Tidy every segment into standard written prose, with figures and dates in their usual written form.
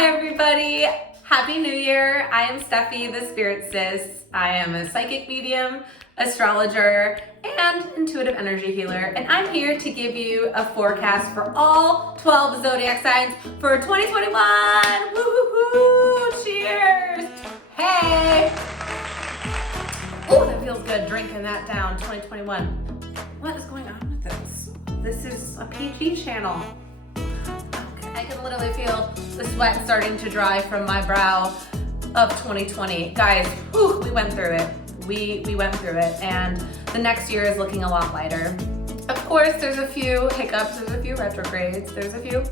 Hi everybody, Happy New Year. I am Steffi, the Spirit Sis. I am a psychic medium, astrologer, and intuitive energy healer. And I'm here to give you a forecast for all 12 zodiac signs for 2021. Woo-hoo-hoo, cheers. Hey. Oh, that feels good drinking that down, 2021. What is going on with this? This is a PG channel. I can literally feel the sweat starting to dry from my brow of 2020. Guys, whew, we went through it. We went through it, and the next year is looking a lot lighter. Of course, there's a few hiccups, there's a few retrogrades, there's a few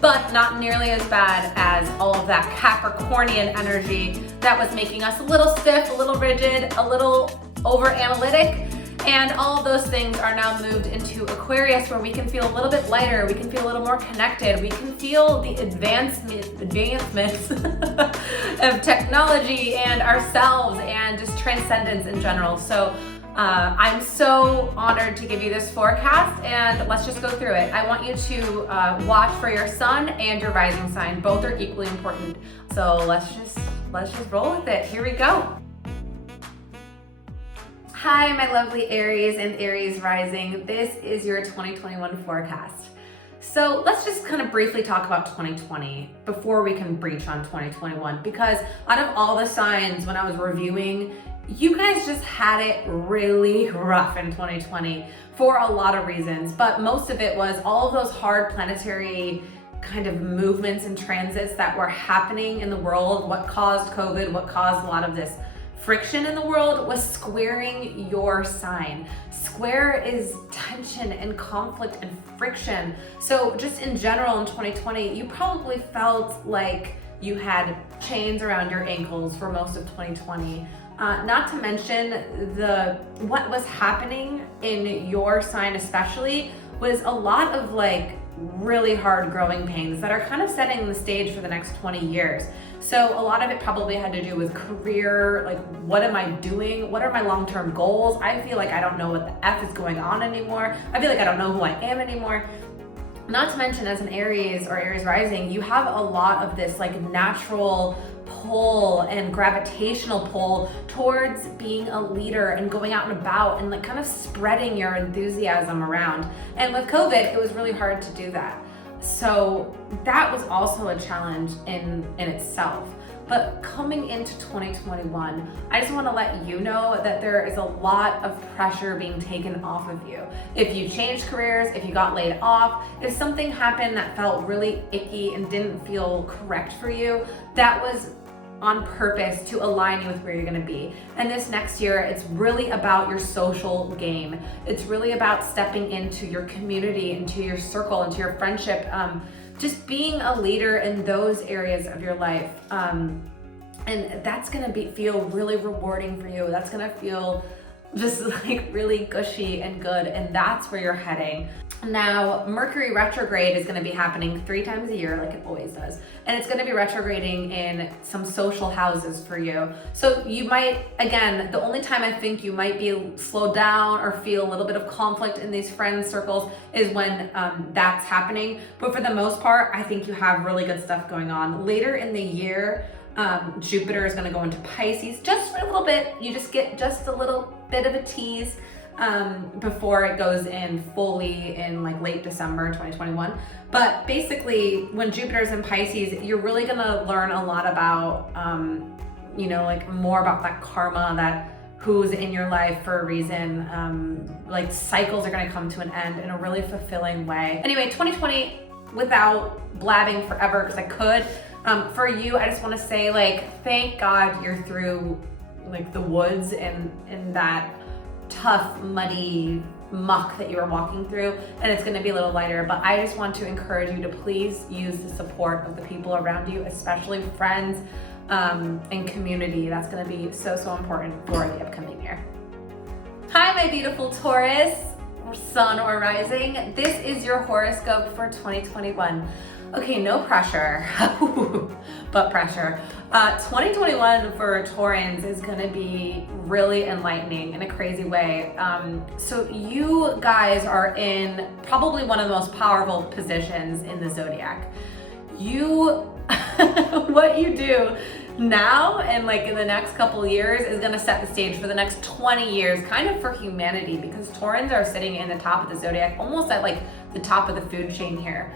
but not nearly as bad as all of that Capricornian energy that was making us a little stiff, a little rigid, a little over-analytic. And all of those things are now moved into Aquarius, where we can feel a little bit lighter, we can feel a little more connected, we can feel the advancements of technology and ourselves and just transcendence in general. So I'm so honored to give you this forecast, and let's just go through it. I want you to watch for your sun and your rising sign. Both are equally important. So let's just roll with it. Here we go. Hi, my lovely Aries and Aries rising. This is your 2021 forecast. So let's just kind of briefly talk about 2020 before we can breach on 2021, because out of all the signs when I was reviewing, you guys just had it really rough in 2020 for a lot of reasons, but most of it was all of those hard planetary kind of movements and transits that were happening in the world. What caused COVID, what caused a lot of this friction in the world was squaring your sign. Square is tension and conflict and friction. So just in general in 2020, you probably felt like you had chains around your ankles for most of 2020. Not to mention what was happening in your sign especially was a lot of like really hard growing pains that are kind of setting the stage for the next 20 years. So a lot of it probably had to do with career, like what am I doing? What are my long-term goals? I feel like I don't know what the F is going on anymore. I feel like I don't know who I am anymore. Not to mention, as an Aries or Aries rising, you have a lot of this like natural pull and gravitational pull towards being a leader and going out and about and like kind of spreading your enthusiasm around. And with COVID, it was really hard to do that. So that was also a challenge in itself. But coming into 2021, I just want to let you know that there is a lot of pressure being taken off of you. If you changed careers, if you got laid off, if something happened that felt really icky and didn't feel correct for you, that was on purpose to align you with where you're gonna be. And this next year, it's really about your social game. It's really about stepping into your community, into your circle, into your friendship, just being a leader in those areas of your life. And that's gonna feel really rewarding for you. That's gonna feel just like really gushy and good, and that's where you're heading. Now, Mercury retrograde is going to be happening 3 times a year, like it always does. And it's going to be retrograding in some social houses for you. So you might, again, the only time I think you might be slowed down or feel a little bit of conflict in these friend circles is when that's happening. But for the most part, I think you have really good stuff going on. Later in the year, Jupiter is going to go into Pisces just for a little bit. You just get just a little bit of a tease before it goes in fully in like late December 2021. But basically, when Jupiter's in Pisces, you're really gonna learn a lot about, like more about that karma, that who's in your life for a reason. Like cycles are gonna come to an end in a really fulfilling way. Anyway, 2020, without blabbing forever, because I could, for you, I just wanna say like, thank God you're through like the woods and that tough, muddy muck that you were walking through, and it's going to be a little lighter. But I just want to encourage you to please use the support of the people around you, especially friends and community. That's going to be so important for the upcoming year. Hi, my beautiful Taurus, sun or rising. This is your horoscope for 2021. Okay, no pressure, but pressure. 2021 for Taurans is gonna be really enlightening in a crazy way. So you guys are in probably one of the most powerful positions in the zodiac. You what you do now and like in the next couple of years is going to set the stage for the next 20 years, kind of for humanity, because Taurans are sitting in the top of the zodiac, almost at like the top of the food chain here.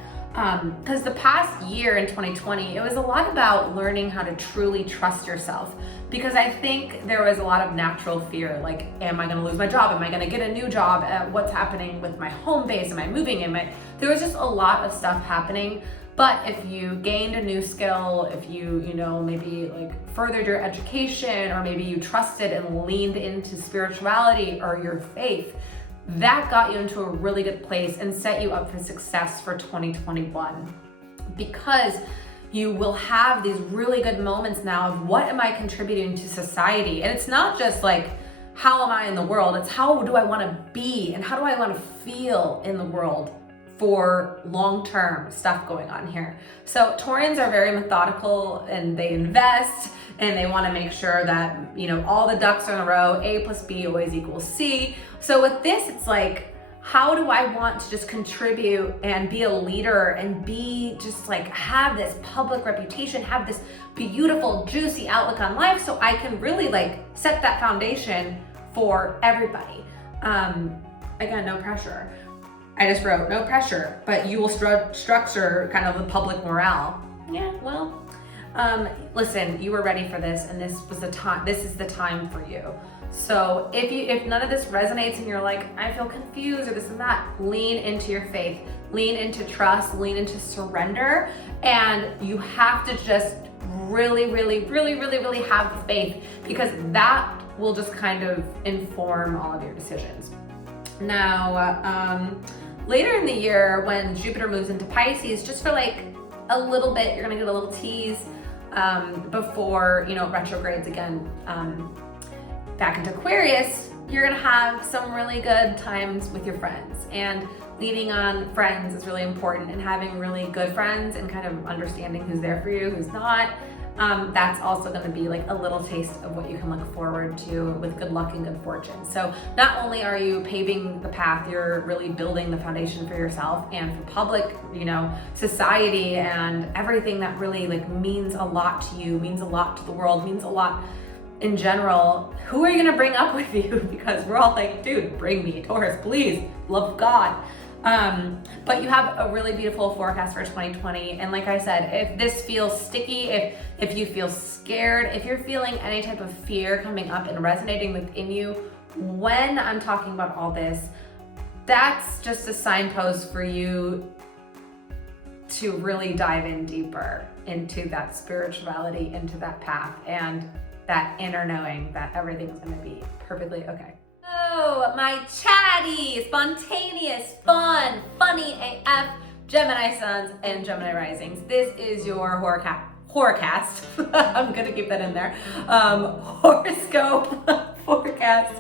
Because the past year in 2020, it was a lot about learning how to truly trust yourself. Because I think there was a lot of natural fear, like, am I going to lose my job? Am I going to get a new job? What's happening with my home base? Am I moving? There was just a lot of stuff happening. But if you gained a new skill, if you maybe like furthered your education, or maybe you trusted and leaned into spirituality or your faith, that got you into a really good place and set you up for success for 2021. Because you will have these really good moments now of what am I contributing to society? And it's not just like, how am I in the world? It's how do I want to be and how do I want to feel in the world for long-term stuff going on here. So Taurans are very methodical and they invest and they want to make sure that, all the ducks are in a row. A plus B always equals C. So with this, it's like, how do I want to just contribute and be a leader and be just like, have this public reputation, have this beautiful, juicy outlook on life so I can really like set that foundation for everybody. Again, no pressure. I just wrote no pressure, but you will structure kind of the public morale. Yeah, well, listen, you were ready for this, and this is the time for you. So if none of this resonates and you're like, I feel confused or this and that, lean into your faith, lean into trust, lean into surrender, and you have to just really, really, really, really, really have the faith, because that will just kind of inform all of your decisions. Now, later in the year, when Jupiter moves into Pisces, just for like a little bit, you're gonna get a little tease before, retrogrades again back into Aquarius. You're gonna have some really good times with your friends, and leaning on friends is really important, and having really good friends and kind of understanding who's there for you, who's not. That's also going to be like a little taste of what you can look forward to with good luck and good fortune. So not only are you paving the path, you're really building the foundation for yourself and for public, society and everything that really like means a lot to you, means a lot to the world, means a lot in general. Who are you going to bring up with you? Because we're all like, dude, bring me Taurus, please, love of God. But you have a really beautiful forecast for 2020. And like I said, if this feels sticky, if you feel scared, if you're feeling any type of fear coming up and resonating within you, when I'm talking about all this, that's just a signpost for you to really dive in deeper into that spirituality, into that path, and that inner knowing that everything's gonna be perfectly okay. Oh, my chatty, spontaneous, fun, funny AF Gemini suns and Gemini risings. This is your horocast. I'm gonna keep that in there. Horoscope forecast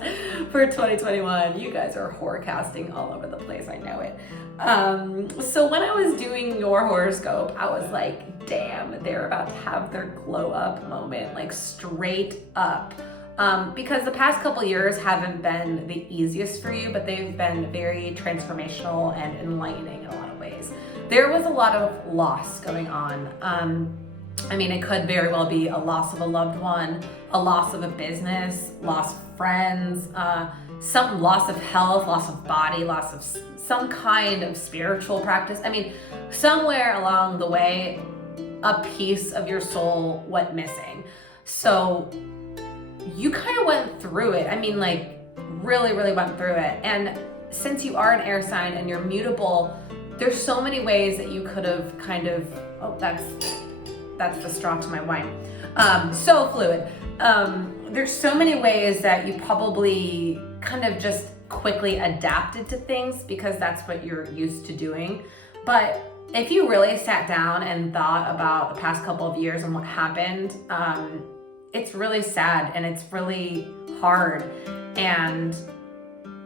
for 2021. You guys are horocasting all over the place, I know it. So when I was doing your horoscope, I was like, damn, they're about to have their glow up moment, like straight up. Because the past couple years haven't been the easiest for you, but they've been very transformational and enlightening in a lot of ways. There was a lot of loss going on. It could very well be a loss of a loved one, a loss of a business, loss of friends, some loss of health, loss of body, loss of some kind of spiritual practice. Somewhere along the way, a piece of your soul went missing. So you kind of went through it. Really, really went through it. And since you are an air sign and you're mutable, there's so many ways that you could have kind of, that's the straw to my wine. So fluid. There's so many ways that you probably kind of just quickly adapted to things because that's what you're used to doing. But if you really sat down and thought about the past couple of years and what happened, it's really sad and it's really hard. And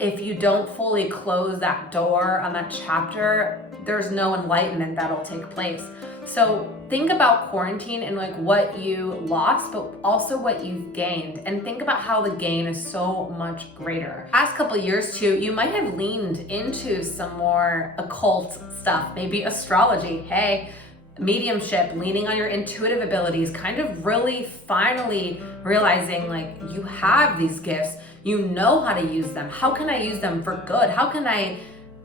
if you don't fully close that door on that chapter, there's no enlightenment that'll take place. So think about quarantine and like what you lost, but also what you've gained, and think about how the gain is so much greater. Past couple of years too, you might have leaned into some more occult stuff, maybe astrology. Hey, mediumship, leaning on your intuitive abilities, kind of really finally realizing like you have these gifts, you know how to use them. How can I use them for good? How can I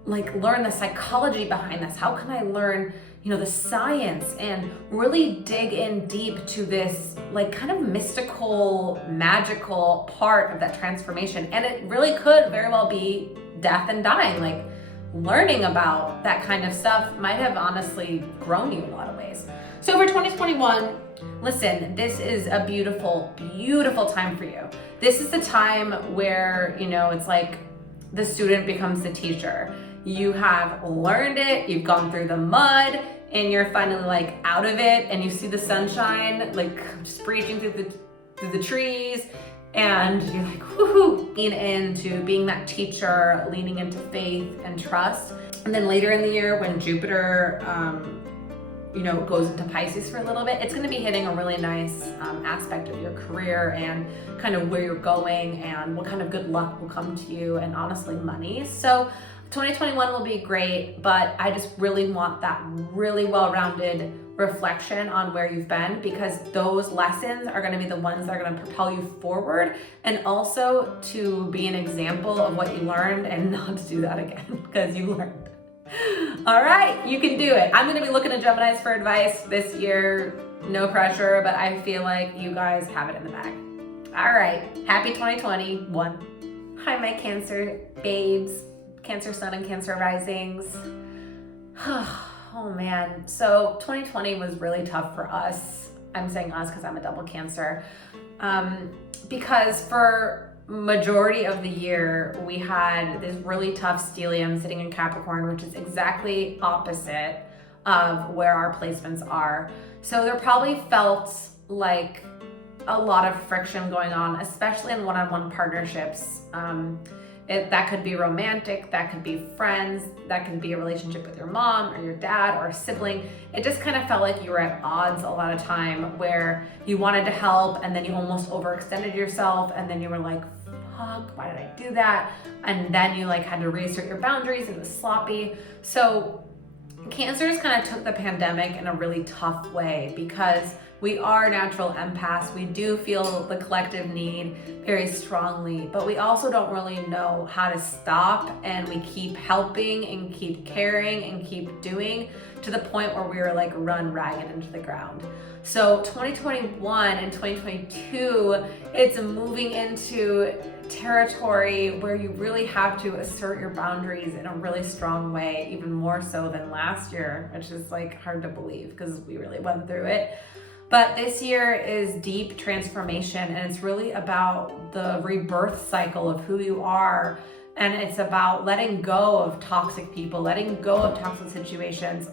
like learn the psychology behind this? How can I learn, you know, the science and really dig in deep to this like kind of mystical, magical part of that transformation? And it really could very well be death and dying. Like learning about that kind of stuff might have honestly grown you in a lot of ways. So for 2021, listen, this is a beautiful, beautiful time for you. This is the time where, you know, it's like the student becomes the teacher. You have learned it, you've gone through the mud, and you're finally like out of it, and you see the sunshine like just breaching through the trees, and you're like, woohoo, lean into being that teacher, leaning into faith and trust. And then later in the year when Jupiter, you know, goes into Pisces for a little bit, it's going to be hitting a really nice aspect of your career and kind of where you're going and what kind of good luck will come to you, and honestly money. So 2021 will be great, but I just really want that really well-rounded reflection on where you've been, because those lessons are going to be the ones that are going to propel you forward, and also to be an example of what you learned and not to do that again because you learned. All right, you can do it. I'm going to be looking at Geminis for advice this year. No pressure, but I feel like you guys have it in the bag. All right, happy 2021. Hi, my Cancer babes. Cancer sun and Cancer risings. Oh man, so 2020 was really tough for us. I'm saying us because I'm a double Cancer. Because for majority of the year, we had this really tough stellium sitting in Capricorn, which is exactly opposite of where our placements are. So there probably felt like a lot of friction going on, especially in one-on-one partnerships. That could be romantic, that could be friends, that could be a relationship with your mom or your dad or a sibling. It just kind of felt like you were at odds a lot of time, where you wanted to help and then you almost overextended yourself, and then you were like, fuck, why did I do that? And then you like had to reassert your boundaries and it was sloppy. So Cancers kind of took the pandemic in a really tough way, because we are natural empaths. We do feel the collective need very strongly, but we also don't really know how to stop, and we keep helping and keep caring and keep doing to the point where we were like run ragged into the ground. So 2021 and 2022, it's moving into territory where you really have to assert your boundaries in a really strong way, even more so than last year, which is like hard to believe because we really went through it. But this year is deep transformation, and it's really about the rebirth cycle of who you are. And it's about letting go of toxic people, letting go of toxic situations,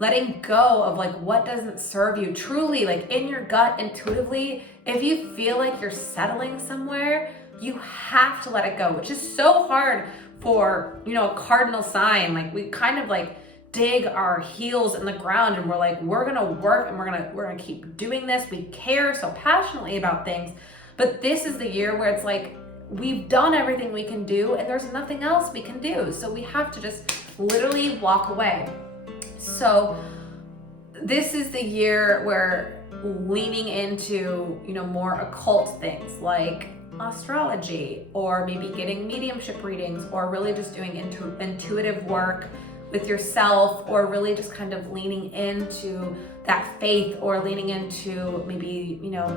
letting go of like what doesn't serve you truly, like in your gut, intuitively. If you feel like you're settling somewhere, you have to let it go, which is so hard for, you know, a cardinal sign. Like we kind of like dig our heels in the ground and we're like, we're gonna work and we're gonna keep doing this. We care so passionately about things, but this is the year where it's like we've done everything we can do and there's nothing else we can do. So we have to just literally walk away. So this is the year where leaning into, you know, more occult things like astrology, or maybe getting mediumship readings, or really just doing intuitive work with yourself, or really just kind of leaning into that faith, or leaning into maybe, you know,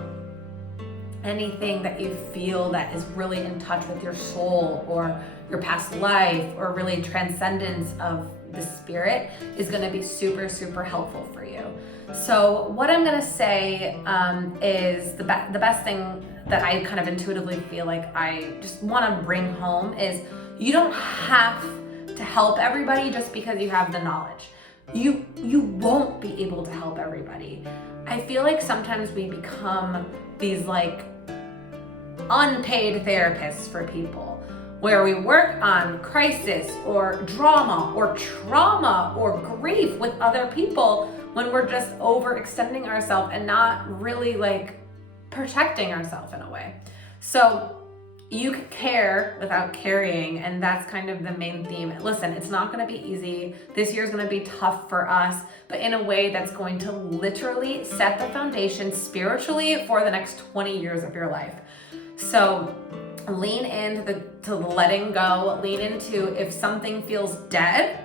anything that you feel that is really in touch with your soul or your past life, or really transcendence of the spirit is going to be super, super helpful for you. So what I'm going to say is the best thing that I kind of intuitively feel like I just want to bring home is you don't have to help everybody just because you have the knowledge. You won't be able to help everybody. I feel like sometimes we become these like unpaid therapists for people, where we work on crisis or drama or trauma or grief with other people when we're just overextending ourselves and not really like protecting ourselves in a way. So you can care without carrying, and that's kind of the main theme. Listen, it's not going to be easy. This year is going to be tough for us, but in a way that's going to literally set the foundation spiritually for the next 20 years of your life. So lean into to letting go, lean into if something feels dead,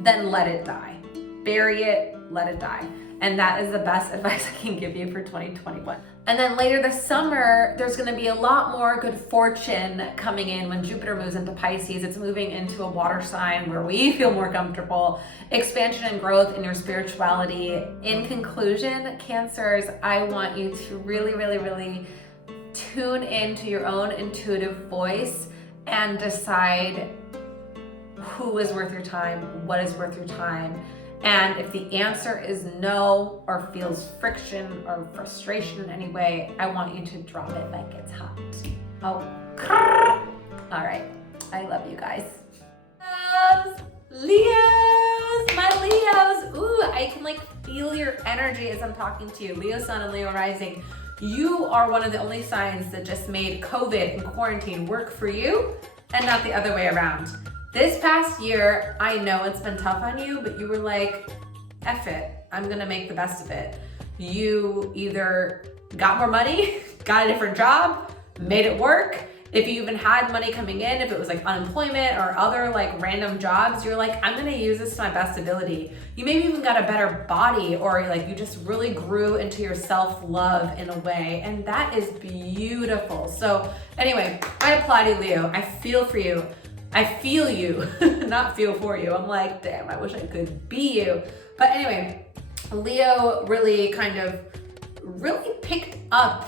then let it die. Bury it, let it die. And that is the best advice I can give you for 2021. And then later this summer, there's gonna be a lot more good fortune coming in when Jupiter moves into Pisces. It's moving into a water sign where we feel more comfortable. Expansion and growth in your spirituality. In conclusion, Cancers, I want you to really, really, really tune into your own intuitive voice and decide who is worth your time, what is worth your time. And if the answer is no, or feels friction or frustration in any way, I want you to drop it like it's hot. Oh, all right. I love you guys. Leos, my Leos. Ooh, I can like feel your energy as I'm talking to you. Leo Sun and Leo Rising. You are one of the only signs that just made COVID and quarantine work for you and not the other way around. This past year, I know it's been tough on you, but you were like, F it, I'm gonna make the best of it. You either got more money, got a different job, made it work. If you even had money coming in, if it was like unemployment or other like random jobs, you're like, I'm gonna use this to my best ability. You maybe even got a better body, or like you just really grew into your self-love in a way, and that is beautiful. So anyway, I applaud you, Leo. I feel for you. I feel you, not feel for you. I'm like, damn, I wish I could be you. But anyway, Leo really picked up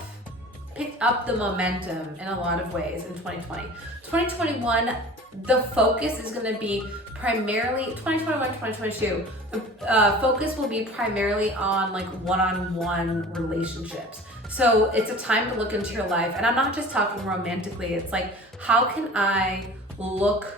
the momentum in a lot of ways in 2020. 2021, the focus is gonna be primarily, 2021, 2022, the focus will be primarily on like one-on-one relationships. So it's a time to look into your life. And I'm not just talking romantically. It's like, how can I look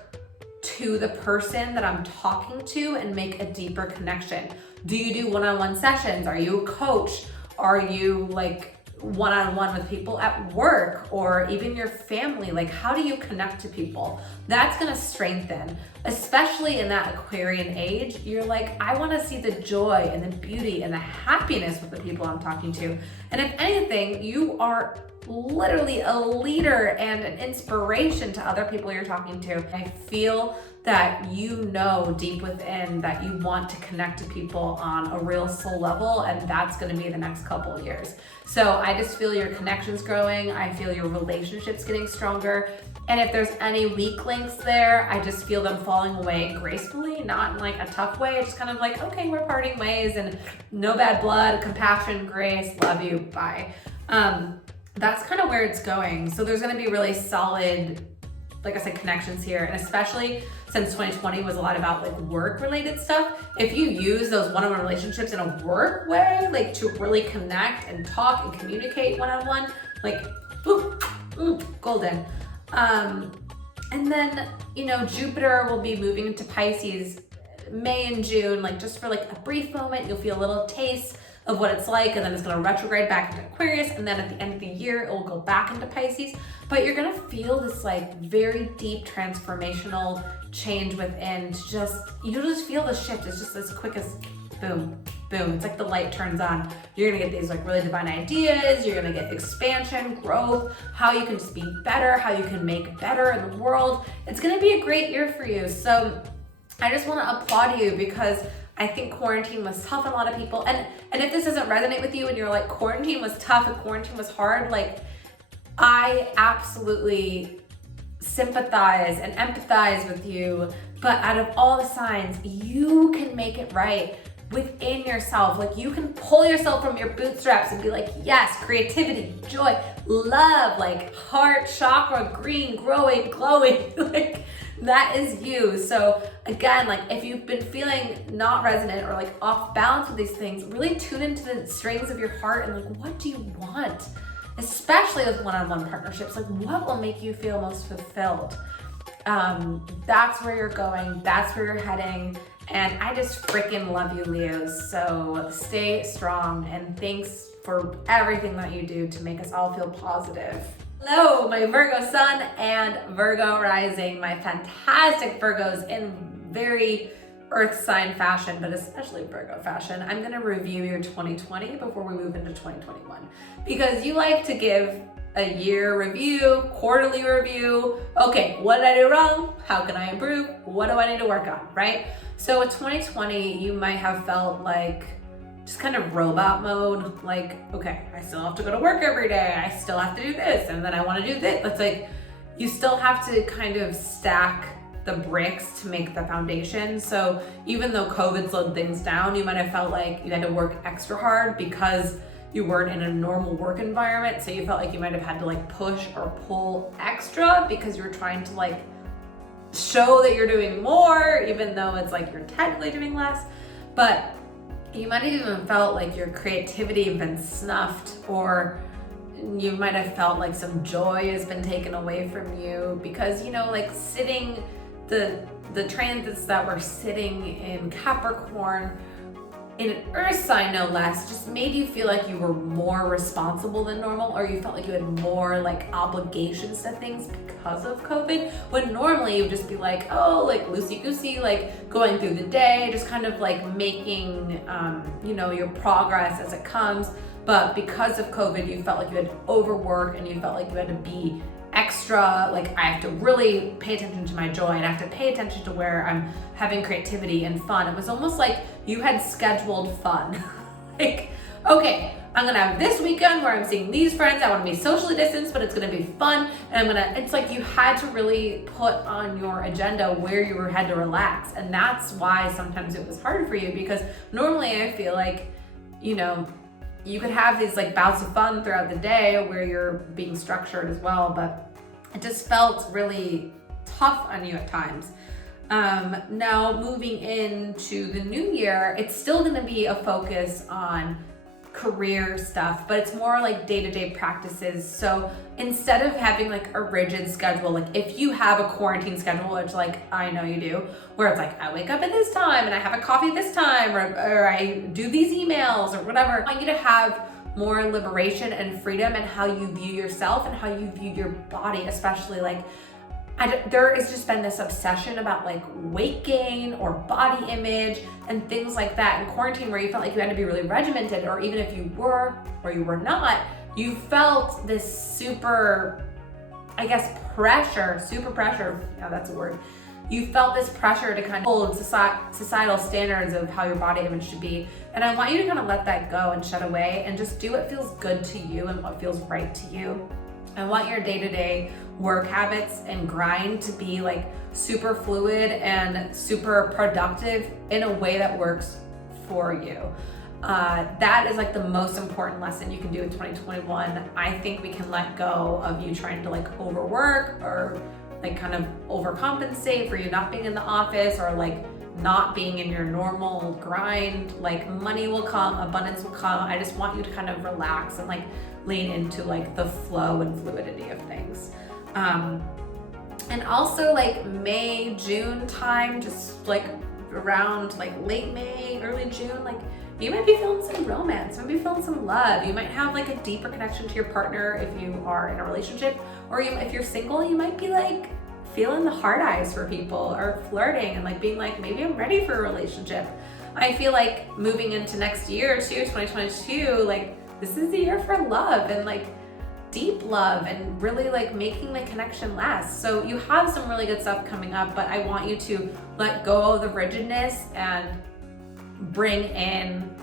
to the person that I'm talking to and make a deeper connection? Do you do one-on-one sessions? Are you a coach? Are you like one-on-one with people at work or even your family? Like, how do you connect to people? That's gonna strengthen, especially in that Aquarian age. You're like, I wanna see the joy and the beauty and the happiness with the people I'm talking to. And if anything, you are literally a leader and an inspiration to other people you're talking to. I feel that you know deep within that you want to connect to people on a real soul level, and that's going to be the next couple of years. So I just feel your connections growing. I feel your relationships getting stronger. And if there's any weak links there, I just feel them falling away gracefully, not in like a tough way. It's just kind of like, okay, we're parting ways and no bad blood, compassion, grace, love you, bye. That's kind of where it's going. So there's going to be really solid, like I said, connections here. And especially since 2020 was a lot about like work related stuff. If you use those one-on-one relationships in a work way, like to really connect and talk and communicate one-on-one, like, golden. And then, you know, Jupiter will be moving into Pisces May and June, like just for like a brief moment. You'll feel a little taste of what it's like, and then it's gonna retrograde back into Aquarius, and then at the end of the year, it will go back into Pisces. But you're gonna feel this like very deep transformational change within. You'll just feel the shift. It's just as quick as boom, boom. It's like the light turns on. You're gonna get these like really divine ideas. You're gonna get expansion, growth, how you can just be better, how you can make better in the world. It's gonna be a great year for you. So I just wanna applaud you, because I think quarantine was tough on a lot of people. And if this doesn't resonate with you and you're like, quarantine was tough and quarantine was hard, like, I absolutely sympathize and empathize with you. But out of all the signs, you can make it right within yourself. Like, you can pull yourself from your bootstraps and be like, yes, creativity, joy, love, like heart, chakra, green, growing, glowing, like, that is you. So again, like if you've been feeling not resonant or like off balance with these things, really tune into the strings of your heart and like, what do you want? Especially with one-on-one partnerships, like what will make you feel most fulfilled? That's where you're going, that's where you're heading. And I just freaking love you, Leos. So stay strong, and thanks for everything that you do to make us all feel positive. Hello, my Virgo sun and Virgo rising, my fantastic Virgos in very earth sign fashion, but especially Virgo fashion. I'm going to review your 2020 before we move into 2021 because you like to give a year review, quarterly review. Okay, what did I do wrong? How can I improve? What do I need to work on, right? So with 2020, you might have felt like just kind of robot mode, like, okay, I still have to go to work every day. I still have to do this, and then I want to do this. It's like, you still have to kind of stack the bricks to make the foundation. So even though COVID slowed things down, you might have felt like you had to work extra hard because you weren't in a normal work environment. So you felt like you might have had to like push or pull extra because you're trying to like show that you're doing more, even though it's like you're technically doing less. But you might have even felt like your creativity had been snuffed, or you might have felt like some joy has been taken away from you because, you know, like sitting, the transits that were sitting in Capricorn, in an earth sign no less, just made you feel like you were more responsible than normal, or you felt like you had more like obligations to things because of COVID, when normally you would just be like, oh, like loosey-goosey, like going through the day, just kind of like making, you know, your progress as it comes. But because of COVID, you felt like you had to overwork and you felt like you had to be extra, like I have to really pay attention to my joy and I have to pay attention to where I'm having creativity and fun. It was almost like you had scheduled fun. Like, okay, I'm gonna have this weekend where I'm seeing these friends. I want to be socially distanced, but it's gonna be fun. And it's like you had to really put on your agenda where you had to relax. And that's why sometimes it was hard for you, because normally I feel like, you know, you could have these like bouts of fun throughout the day where you're being structured as well, but it just felt really tough on you at times. Now moving into the new year, it's still gonna be a focus on career stuff, but it's more like day-to-day practices. So instead of having like a rigid schedule, like if you have a quarantine schedule, which like I know you do, where it's like I wake up at this time and I have a coffee at this time, or I do these emails or whatever, I want you to have more liberation and freedom in how you view yourself and how you view your body, especially like there has just been this obsession about like weight gain or body image and things like that in quarantine, where you felt like you had to be really regimented, or even if you were or you were not, you felt this super, I guess, pressure, yeah, that's a word. You felt this pressure to kind of hold societal standards of how your body image should be. And I want you to kind of let that go and shed away and just do what feels good to you and what feels right to you. I want your day-to-day work habits and grind to be like super fluid and super productive in a way that works for you. That is like the most important lesson you can do in 2021. I think we can let go of you trying to like overwork or like kind of overcompensate for you not being in the office or like not being in your normal grind. Like money will come, abundance will come. I just want you to kind of relax and like lean into like the flow and fluidity of things. And also like May, June time, just like around like late May, early June, like you might be feeling some romance, you might be feeling some love. You might have like a deeper connection to your partner if you are in a relationship, or if you're single, you might be like feeling the hard eyes for people or flirting and like being like, maybe I'm ready for a relationship. I feel like moving into next year too, 2022, like this is the year for love and like deep love and really like making the connection last. So you have some really good stuff coming up, but I want you to let go of the rigidness and bring in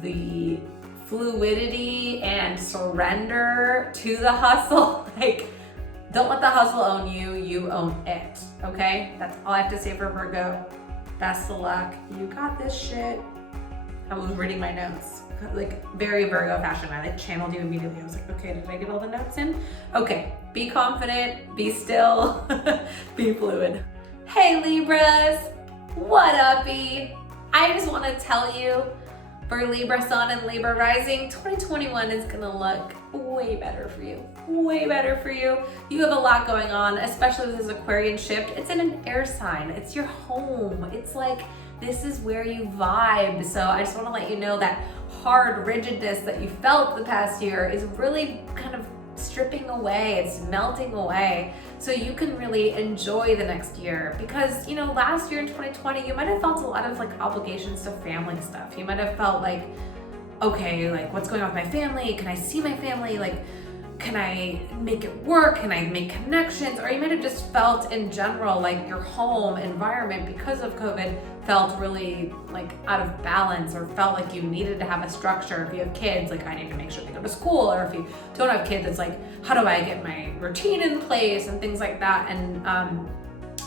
the fluidity and surrender to the hustle. Like, don't let the hustle own you, you own it, okay? That's all I have to say for Virgo. Best of luck. You got this shit. I was reading my notes, like very Virgo fashion. I like channeled you immediately. I was like, okay, did I get all the notes in? Okay, be confident, be still, be fluid. Hey Libras, what up-y? I just want to tell you, for Libra Sun and Libra Rising, 2021 is gonna look way better for you. Way better for you. You have a lot going on, especially with this Aquarian shift. It's in an air sign. It's your home. It's like, this is where you vibe. So I just want to let you know that hard rigidness that you felt the past year is really kind of stripping away, it's melting away, so you can really enjoy the next year. Because, you know, last year in 2020, you might have felt a lot of like obligations to family stuff. You might have felt like, okay, like what's going on with my family? Can I see my family? Like, can I make it work? Can I make connections? Or you might have just felt in general like your home environment because of COVID felt really like out of balance, or felt like you needed to have a structure. If you have kids, like I need to make sure they go to school, or if you don't have kids, it's like, how do I get my routine in place and things like that. And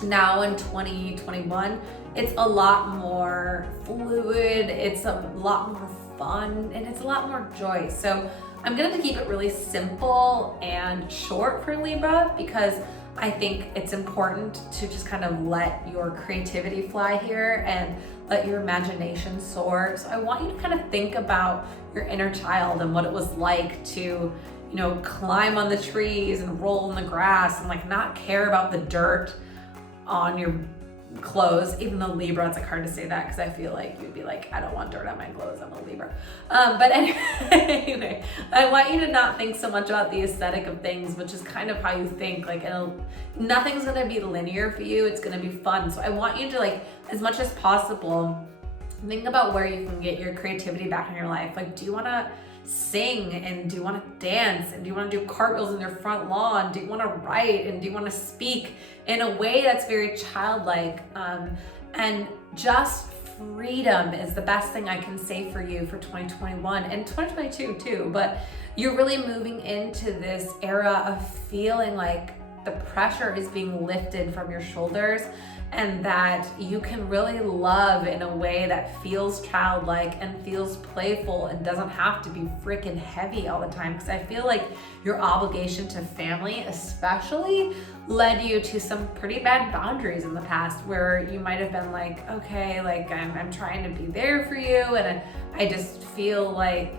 now in 2021, it's a lot more fluid, it's a lot more fun, and it's a lot more joy. So I'm going to keep it really simple and short for Libra, because I think it's important to just kind of let your creativity fly here and let your imagination soar. So I want you to kind of think about your inner child and what it was like to, you know, climb on the trees and roll in the grass and like not care about the dirt on your clothes. Even though Libra, it's like hard to say that because I feel like you'd be like, I don't want dirt on my clothes, I'm a Libra. But anyway, I want you to not think so much about the aesthetic of things, which is kind of how you think. Like, nothing's gonna be linear for you, it's gonna be fun. So I want you to, like, as much as possible, think about where you can get your creativity back in your life. Like, do you wanna sing, and do you want to dance, and do you want to do cartwheels in your front lawn? Do you want to write, and do you want to speak in a way that's very childlike? And just freedom is the best thing I can say for you for 2021 and 2022 too. But you're really moving into this era of feeling like the pressure is being lifted from your shoulders, and that you can really love in a way that feels childlike and feels playful and doesn't have to be freaking heavy all the time. Because I feel like your obligation to family especially led you to some pretty bad boundaries in the past, where you might have been like, okay, like I'm trying to be there for you, and I just feel like,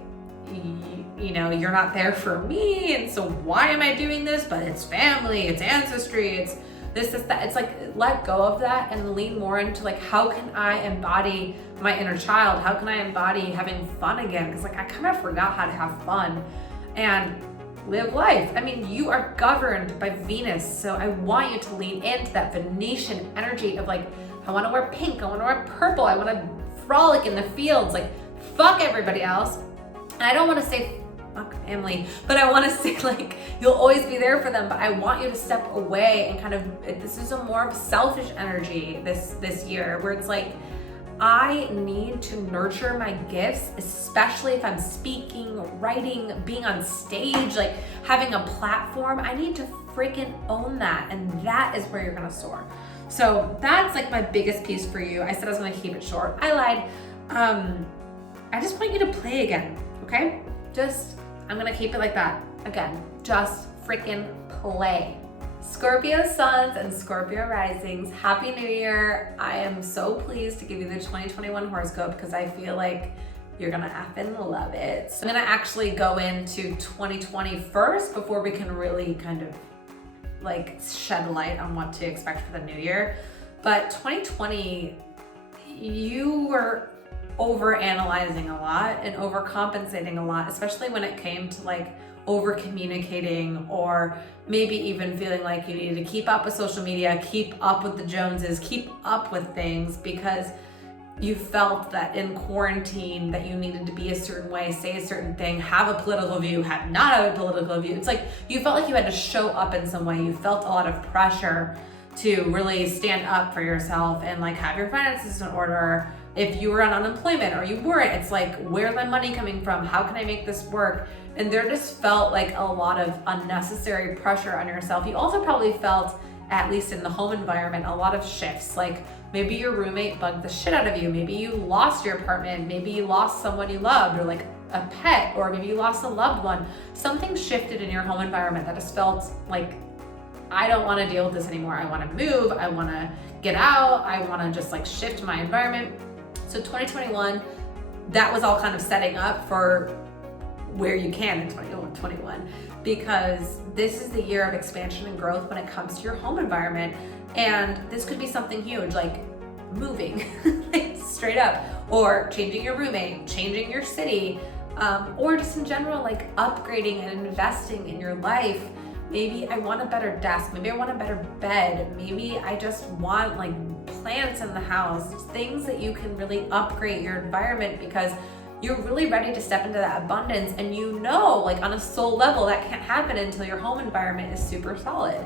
you know, you're not there for me, and so why am I doing this? But it's family, it's ancestry, it's this, that. It's like, let go of that and lean more into like, how can I embody my inner child? How can I embody having fun again? Because like, I kind of forgot how to have fun and live life. I mean, you are governed by Venus, so I want you to lean into that Venetian energy of like, I want to wear pink, I want to wear purple, I want to frolic in the fields, like fuck everybody else. And I don't want to say fuck family, but I want to say like, you'll always be there for them, but I want you to step away and kind of, this is a more of selfish energy this year, where it's like, I need to nurture my gifts, especially if I'm speaking, writing, being on stage, like having a platform. I need to freaking own that, and that is where you're gonna soar. So that's like my biggest piece for you. I said I was gonna keep it short. I lied. I just want you to play again, okay? I'm gonna keep it like that. Again, just freaking play. Scorpio suns and Scorpio risings, Happy New Year. I am so pleased to give you the 2021 horoscope because I feel like you're gonna effing love it. So I'm gonna actually go into 2020 first before we can really kind of like shed light on what to expect for the new year. But 2020, you were over-analyzing a lot and overcompensating a lot, especially when it came to like over-communicating, or maybe even feeling like you needed to keep up with social media, keep up with the Joneses, keep up with things, because you felt that in quarantine that you needed to be a certain way, say a certain thing, have a political view, not have a political view. It's like you felt like you had to show up in some way. You felt a lot of pressure to really stand up for yourself and like have your finances in order. If you were on unemployment or you weren't, it's like, where's my money coming from? How can I make this work? And there just felt like a lot of unnecessary pressure on yourself. You also probably felt, at least in the home environment, a lot of shifts. Like maybe your roommate bugged the shit out of you. Maybe you lost your apartment. Maybe you lost someone you loved, or like a pet, or maybe you lost a loved one. Something shifted in your home environment that just felt like, I don't want to deal with this anymore. I want to move. I want to get out. I want to just like shift my environment. So 2021, that was all kind of setting up for where you can in 2021, because this is the year of expansion and growth when it comes to your home environment. And this could be something huge, like moving, like straight up, or changing your roommate, changing your city, or just in general, like upgrading and investing in your life. Maybe I want a better desk, maybe I want a better bed, maybe I just want like plants in the house, things that you can really upgrade your environment because you're really ready to step into that abundance, and you know, like on a soul level, that can't happen until your home environment is super solid.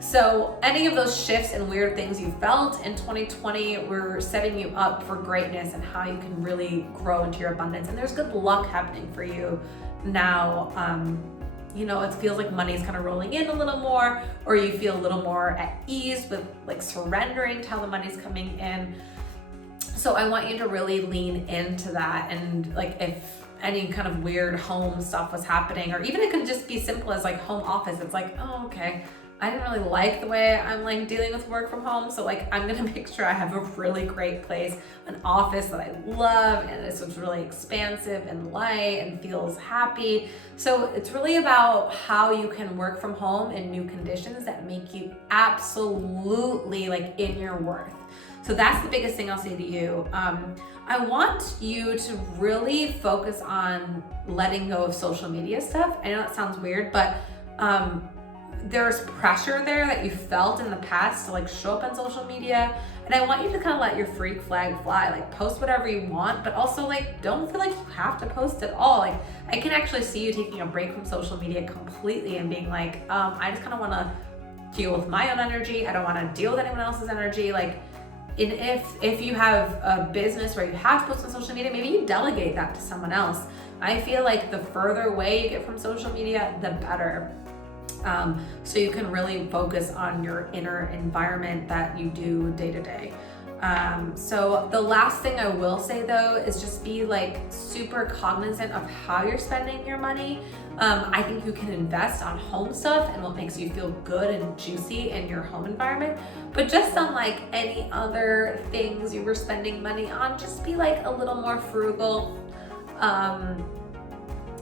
So any of those shifts and weird things you felt in 2020 were setting you up for greatness and how you can really grow into your abundance. And there's good luck happening for you now. You know, it feels like money's kind of rolling in a little more, or you feel a little more at ease with like surrendering to how the money's coming in. So I want you to really lean into that. And like if any kind of weird home stuff was happening, or even it could just be simple as like home office, it's like, oh, okay, I didn't really like the way I'm like dealing with work from home. So like, I'm gonna make sure I have a really great place, an office that I love, and it's really expansive and light and feels happy. So it's really about how you can work from home in new conditions that make you absolutely like in your worth. So that's the biggest thing I'll say to you. I want you to really focus on letting go of social media stuff. I know that sounds weird, but there's pressure there that you felt in the past to like show up on social media. And I want you to kind of let your freak flag fly, like post whatever you want, but also like don't feel like you have to post at all. Like I can actually see you taking a break from social media completely and being like, I just kind of want to deal with my own energy. I don't want to deal with anyone else's energy. Like, and if you have a business where you have to post on social media, maybe you delegate that to someone else. I feel like the further away you get from social media, the better. So you can really focus on your inner environment that you do day to day. So the last thing I will say though is just be like super cognizant of how you're spending your money. I think you can invest on home stuff and what makes you feel good and juicy in your home environment, but just on like any other things you were spending money on, just be like a little more frugal.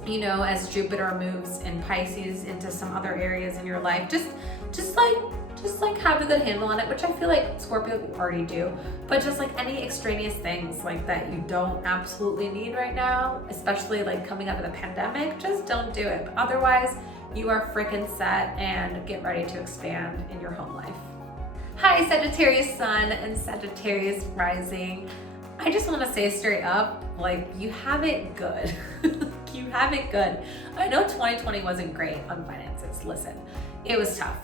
You know, as Jupiter moves in Pisces into some other areas in your life, just like have a good handle on it, which I feel like Scorpio already do, but just like any extraneous things like that you don't absolutely need right now, especially like coming out of the pandemic, just don't do it. But otherwise, you are freaking set and get ready to expand in your home life. Hi, Sagittarius Sun and Sagittarius Rising. I just want to say straight up, like, you have it good. You have it good. I know 2020 wasn't great on finances. Listen, it was tough.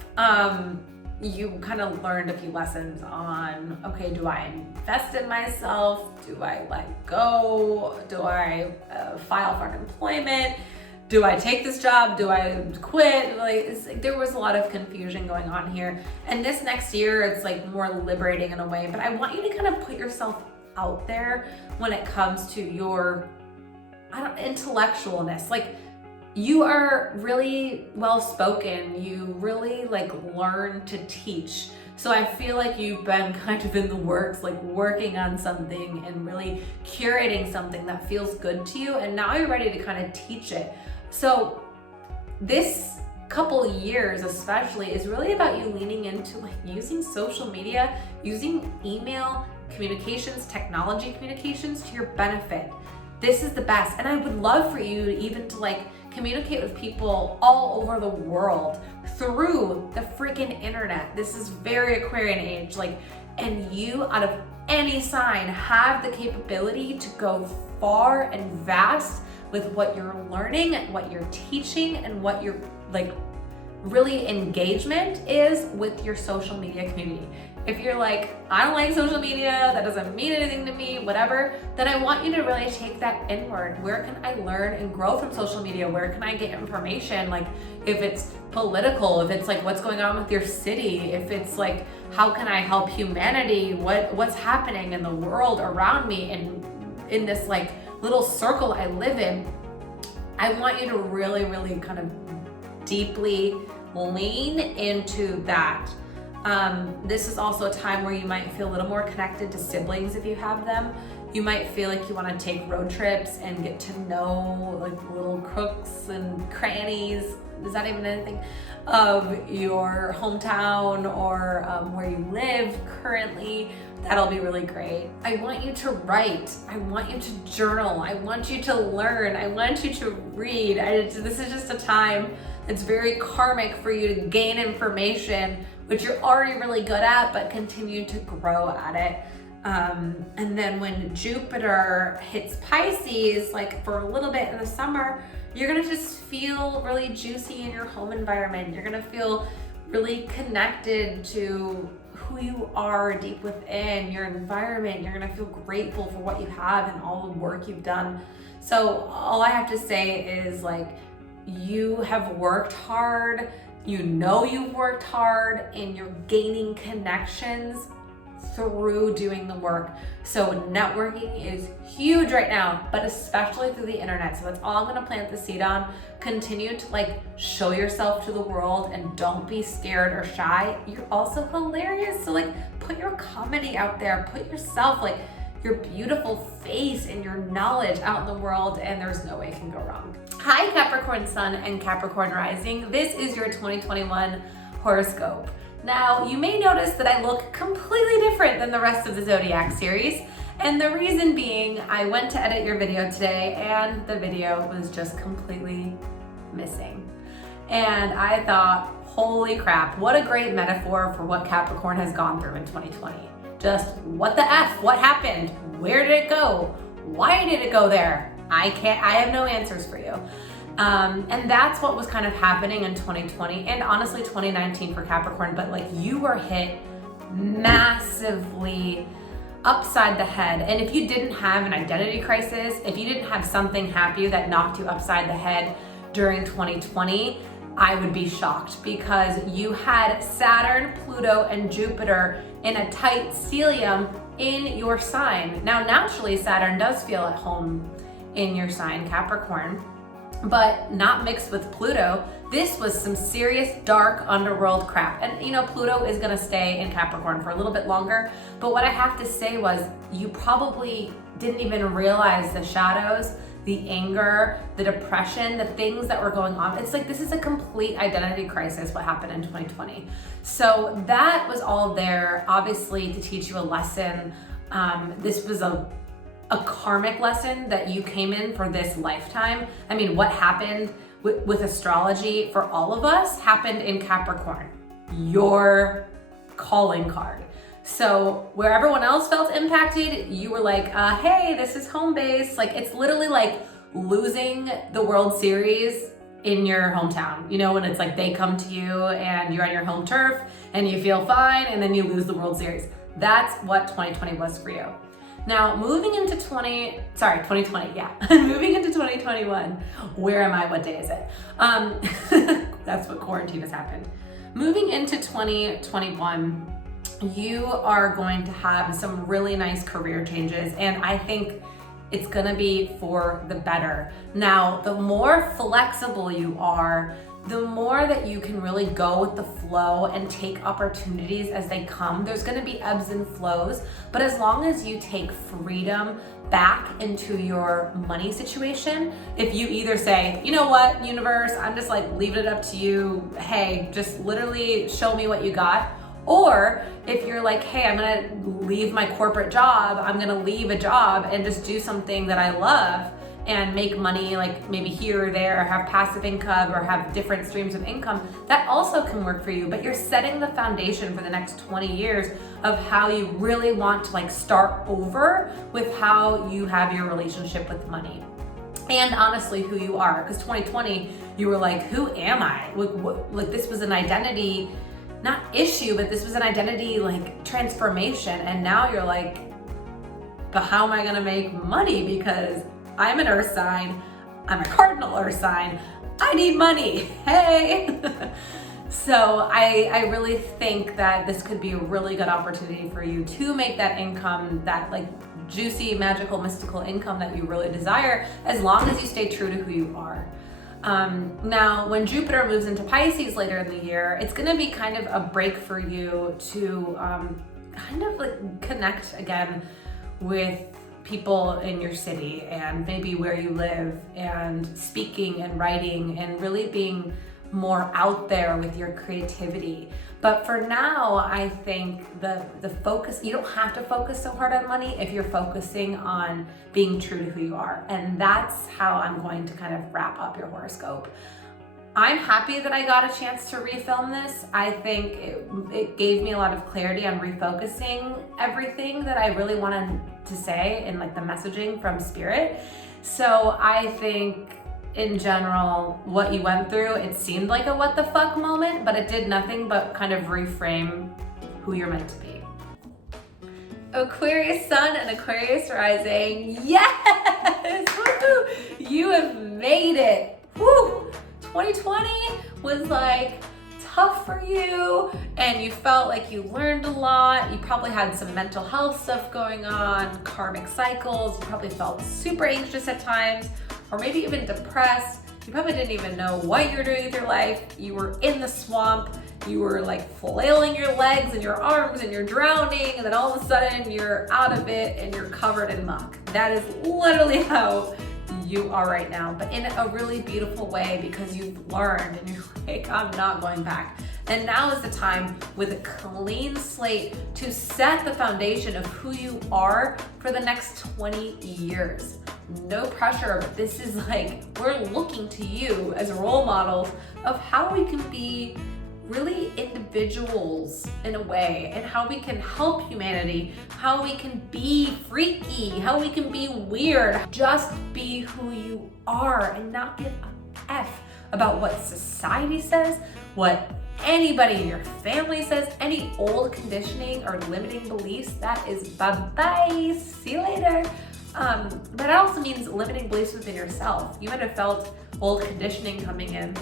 You kind of learned a few lessons on, okay, do I invest in myself? Do I let go? Do I file for unemployment? Do I take this job? Do I quit? Like, there was a lot of confusion going on here. And this next year, it's like more liberating in a way, but I want you to kind of put yourself out there when it comes to your intellectualness. Like, you are really well spoken, you really like learn to teach. So I feel like you've been kind of in the works, like working on something and really curating something that feels good to you, and now you're ready to kind of teach it. So this couple years especially is really about you leaning into like using social media, using email communications, technology communications to your benefit. This is the best. And I would love for you even to like communicate with people all over the world through the freaking internet. This is very Aquarian age, like, and you out of any sign have the capability to go far and vast with what you're learning and what you're teaching and what your like really engagement is with your social media community. If you're like, I don't like social media, that doesn't mean anything to me, whatever, then I want you to really take that inward. Where can I learn and grow from social media? Where can I get information? Like, if it's political, if it's like what's going on with your city, if it's like, how can I help humanity? What's happening in the world around me and in this like little circle I live in? I want you to really, really kind of deeply lean into that. This is also a time where you might feel a little more connected to siblings if you have them. You might feel like you want to take road trips and get to know like little crooks and crannies, is that even anything, of your hometown or where you live currently. That'll be really great. I want you to write. I want you to journal. I want you to learn. I want you to read. This is just a time that's very karmic for you to gain information, which you're already really good at, but continue to grow at it. And then when Jupiter hits Pisces, like for a little bit in the summer, you're gonna just feel really juicy in your home environment. You're gonna feel really connected to who you are deep within your environment. You're gonna feel grateful for what you have and all the work you've done. So all I have to say is, like, you have worked hard, you know you've worked hard, and you're gaining connections through doing the work. So networking is huge right now, but especially through the internet. So that's all I'm gonna plant the seed on. Continue to like show yourself to the world and don't be scared or shy. You're also hilarious. So like put your comedy out there, put yourself, like your beautiful face and your knowledge out in the world, and there's no way it can go wrong. Hi Capricorn Sun and Capricorn Rising. This is your 2021 horoscope. Now, you may notice that I look completely different than the rest of the Zodiac series, and the reason being, I went to edit your video today and the video was just completely missing. And I thought, holy crap, what a great metaphor for what Capricorn has gone through in 2020. Just what the F, what happened? Where did it go? Why did it go there? I have no answers for you. And that's what was kind of happening in 2020 and honestly 2019 for Capricorn, but like you were hit massively upside the head. And if you didn't have an identity crisis, if you didn't have something happen that knocked you upside the head during 2020, I would be shocked, because you had Saturn, Pluto, and Jupiter in a tight stellium in your sign. Now, naturally, Saturn does feel at home in your sign, Capricorn, but not mixed with Pluto. This was some serious dark underworld crap. And you know, Pluto is gonna stay in Capricorn for a little bit longer, but what I have to say was you probably didn't even realize the shadows, the anger, the depression, the things that were going on. It's like, this is a complete identity crisis, what happened in 2020. So that was all there, obviously, to teach you a lesson. This was a karmic lesson that you came in for this lifetime. I mean, what happened with astrology for all of us happened in Capricorn, your calling card. So where everyone else felt impacted, you were like, hey, this is home base. Like, it's literally like losing the World Series in your hometown. You know, when it's like they come to you and you're on your home turf and you feel fine and then you lose the World Series. That's what 2020 was for you. Now, moving into 2020, yeah. Moving into 2021, where am I? What day is it? That's what quarantine has happened. Moving into 2021, you are going to have some really nice career changes, and I think it's gonna be for the better. Now, the more flexible you are, the more that you can really go with the flow and take opportunities as they come. There's gonna be ebbs and flows, but as long as you take freedom back into your money situation, if you either say, you know what, universe, I'm just like leaving it up to you, hey, just literally show me what you got. Or if you're like, hey, I'm gonna leave my corporate job, I'm gonna leave a job and just do something that I love and make money, like maybe here or there, or have passive income or have different streams of income, that also can work for you. But you're setting the foundation for the next 20 years of how you really want to like start over with how you have your relationship with money. And honestly, who you are. Because 2020, you were like, who am I? Like this was an identity, not issue, but this was an identity like transformation. And now you're like, but how am I gonna make money? Because I'm an earth sign, I'm a cardinal earth sign, I need money, hey! So I really think that this could be a really good opportunity for you to make that income, that like juicy, magical, mystical income that you really desire, as long as you stay true to who you are. Now, when Jupiter moves into Pisces later in the year, it's gonna be kind of a break for you to kind of like connect again with people in your city and maybe where you live, and speaking and writing and really being more out there with your creativity. But for now, I think the focus, you don't have to focus so hard on money if you're focusing on being true to who you are. And that's how I'm going to kind of wrap up your horoscope. I'm happy that I got a chance to refilm this. I think it gave me a lot of clarity on refocusing everything that I really wanted to say in like the messaging from Spirit. So I think in general, what you went through, it seemed like a what the fuck moment, but it did nothing but kind of reframe who you're meant to be. Aquarius Sun and Aquarius Rising, yes! Woo-hoo! You have made it. Woo! 2020 was like tough for you and you felt like you learned a lot. You probably had some mental health stuff going on, karmic cycles. You probably felt super anxious at times, or maybe even depressed. You probably didn't even know what you were doing with your life. You were in the swamp. You were like flailing your legs and your arms and you're drowning, and then all of a sudden you're out of it and you're covered in muck. That is literally how you are right now, but in a really beautiful way, because you've learned and you're like, I'm not going back. And now is the time, with a clean slate, to set the foundation of who you are for the next 20 years. No pressure, but this is like, we're looking to you as role models of how we can be really individuals in a way, and how we can help humanity, how we can be freaky, how we can be weird. Just be who you are and not give a F about what society says, what anybody in your family says, any old conditioning or limiting beliefs. That is bye-bye, see you later. But that also means limiting beliefs within yourself. You might have felt old conditioning coming in.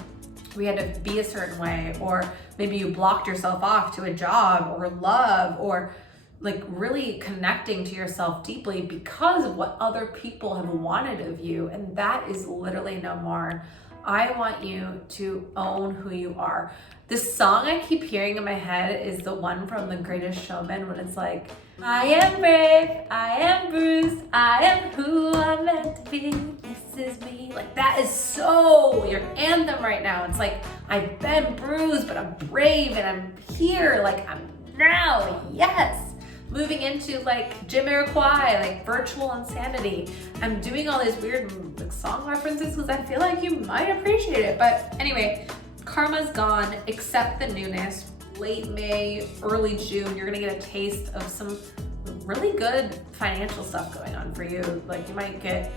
We had to be a certain way, or maybe you blocked yourself off to a job or love, or like really connecting to yourself deeply because of what other people have wanted of you. And that is literally no more. I want you to own who you are. This song I keep hearing in my head is the one from The Greatest Showman, when it's like, I am brave, I am bruised, I am who I'm meant to be, this is me. Like, that is so your anthem right now. It's like, I've been bruised, but I'm brave and I'm here, like I'm now, yes. Moving into like Jamiroquai, like virtual insanity. I'm doing all these weird like song references because I feel like you might appreciate it. But anyway, karma's gone, accept the newness. Late May, early June, you're gonna get a taste of some really good financial stuff going on for you. Like, you might get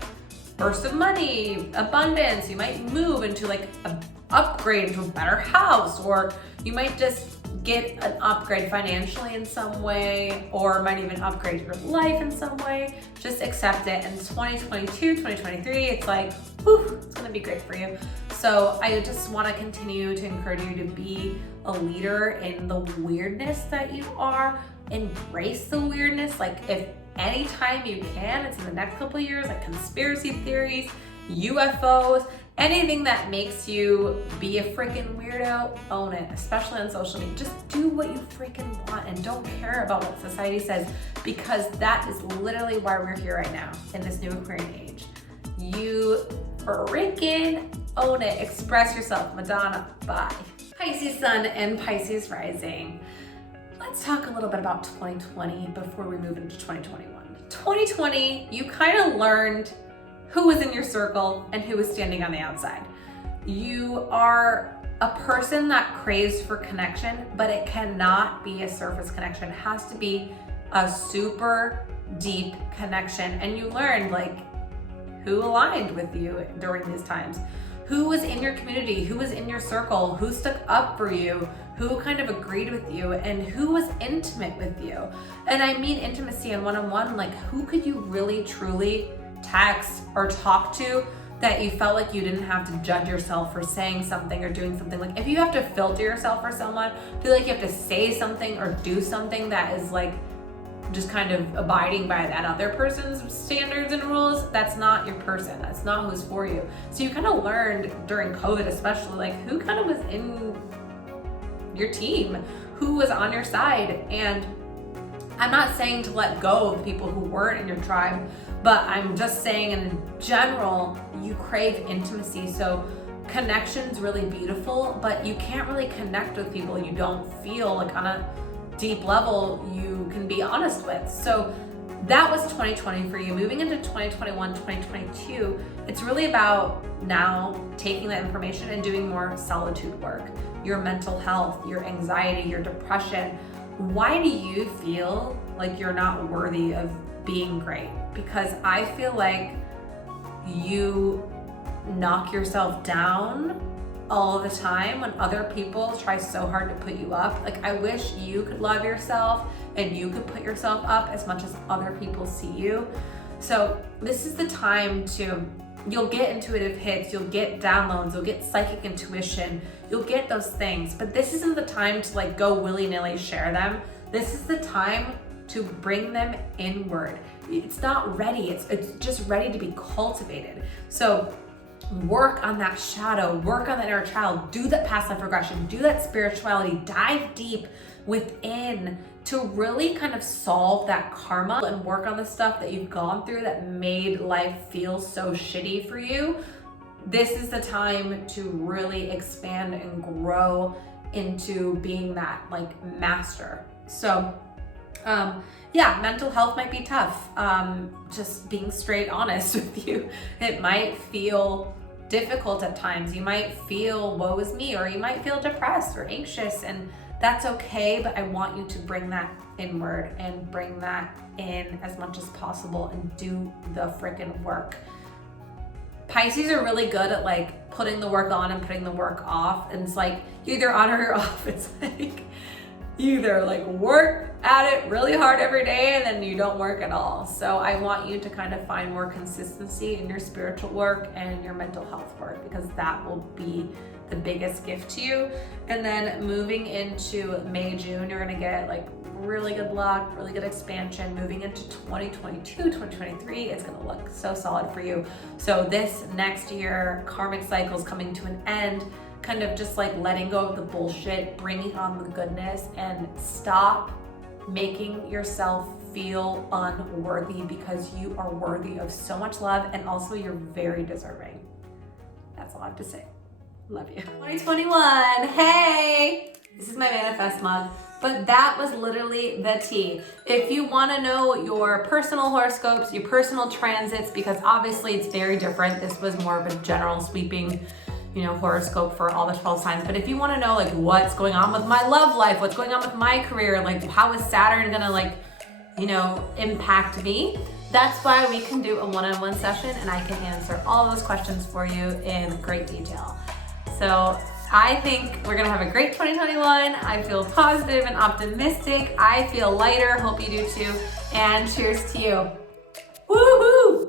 burst of money, abundance. You might move into like an upgrade into a better house, or you might just get an upgrade financially in some way, or might even upgrade your life in some way. Just accept it. And 2022, 2023, it's like, whew, it's gonna be great for you. So I just wanna continue to encourage you to be a leader in the weirdness that you are. Embrace the weirdness. Like, if anytime you can, it's in the next couple of years, like conspiracy theories, UFOs, anything that makes you be a freaking weirdo, own it, especially on social media. Just do what you freaking want and don't care about what society says, because that is literally why we're here right now in this new Aquarian age. You freaking own it. Express yourself. Madonna, bye. Pisces Sun and Pisces Rising. Let's talk a little bit about 2020 before we move into 2021. 2020, you kind of learned who was in your circle and who was standing on the outside. You are a person that craves for connection, but it cannot be a surface connection. It has to be a super deep connection. And you learned like who aligned with you during these times, who was in your community, who was in your circle, who stuck up for you, who kind of agreed with you, and who was intimate with you. And I mean intimacy and one-on-one, like who could you really truly text or talk to that you felt like you didn't have to judge yourself for saying something or doing something. Like, if you have to filter yourself for someone, feel like you have to say something or do something that is like just kind of abiding by that other person's standards and rules, that's not your person. That's not who's for you. So you kind of learned during COVID especially, like who kind of was in your team, who was on your side. And I'm not saying to let go of the people who weren't in your tribe, but I'm just saying in general, you crave intimacy. So connection's really beautiful, but you can't really connect with people you don't feel like on a deep level you can be honest with. So that was 2020 for you. Moving into 2021, 2022, it's really about now taking that information and doing more solitude work. Your mental health, your anxiety, your depression. Why do you feel like you're not worthy of being great? Because I feel like you knock yourself down all the time when other people try so hard to put you up. Like, I wish you could love yourself and you could put yourself up as much as other people see you. So this is the time you'll get intuitive hits, you'll get downloads, you'll get psychic intuition, you'll get those things, but this isn't the time to like go willy-nilly share them. This is the time to bring them inward. It's not ready, it's just ready to be cultivated. So work on that shadow, work on that inner child, do that past life regression, do that spirituality, dive deep within to really kind of solve that karma and work on the stuff that you've gone through that made life feel so shitty for you. This is the time to really expand and grow into being that like master. So yeah, mental health might be tough. Just being straight honest with you. It might feel difficult at times. You might feel woe is me, or you might feel depressed or anxious, and that's okay, but I want you to bring that inward and bring that in as much as possible and do the freaking work. Pisces are really good at like putting the work on and putting the work off, and it's like you either on or you're off. It's like you either like work at it really hard every day and then you don't work at all. So I want you to kind of find more consistency in your spiritual work and your mental health work, because that will be the biggest gift to you. And then moving into May, June, you're gonna get like really good luck, really good expansion. Moving into 2022, 2023, it's gonna look so solid for you. So this next year, karmic cycle is coming to an end, kind of just like letting go of the bullshit, bringing on the goodness, and stop making yourself feel unworthy, because you are worthy of so much love, and also you're very deserving. That's all I have to say. Love you. 2021, hey! This is my manifest mug, but that was literally the tea. If you wanna know your personal horoscopes, your personal transits, because obviously it's very different. This was more of a general sweeping, horoscope for all the 12 signs. But if you wanna know like what's going on with my love life, what's going on with my career, like how is Saturn gonna impact me, that's why we can do a one-on-one session and I can answer all those questions for you in great detail. So I think we're gonna have a great 2021. I feel positive and optimistic. I feel lighter, hope you do too. And cheers to you. Woohoo!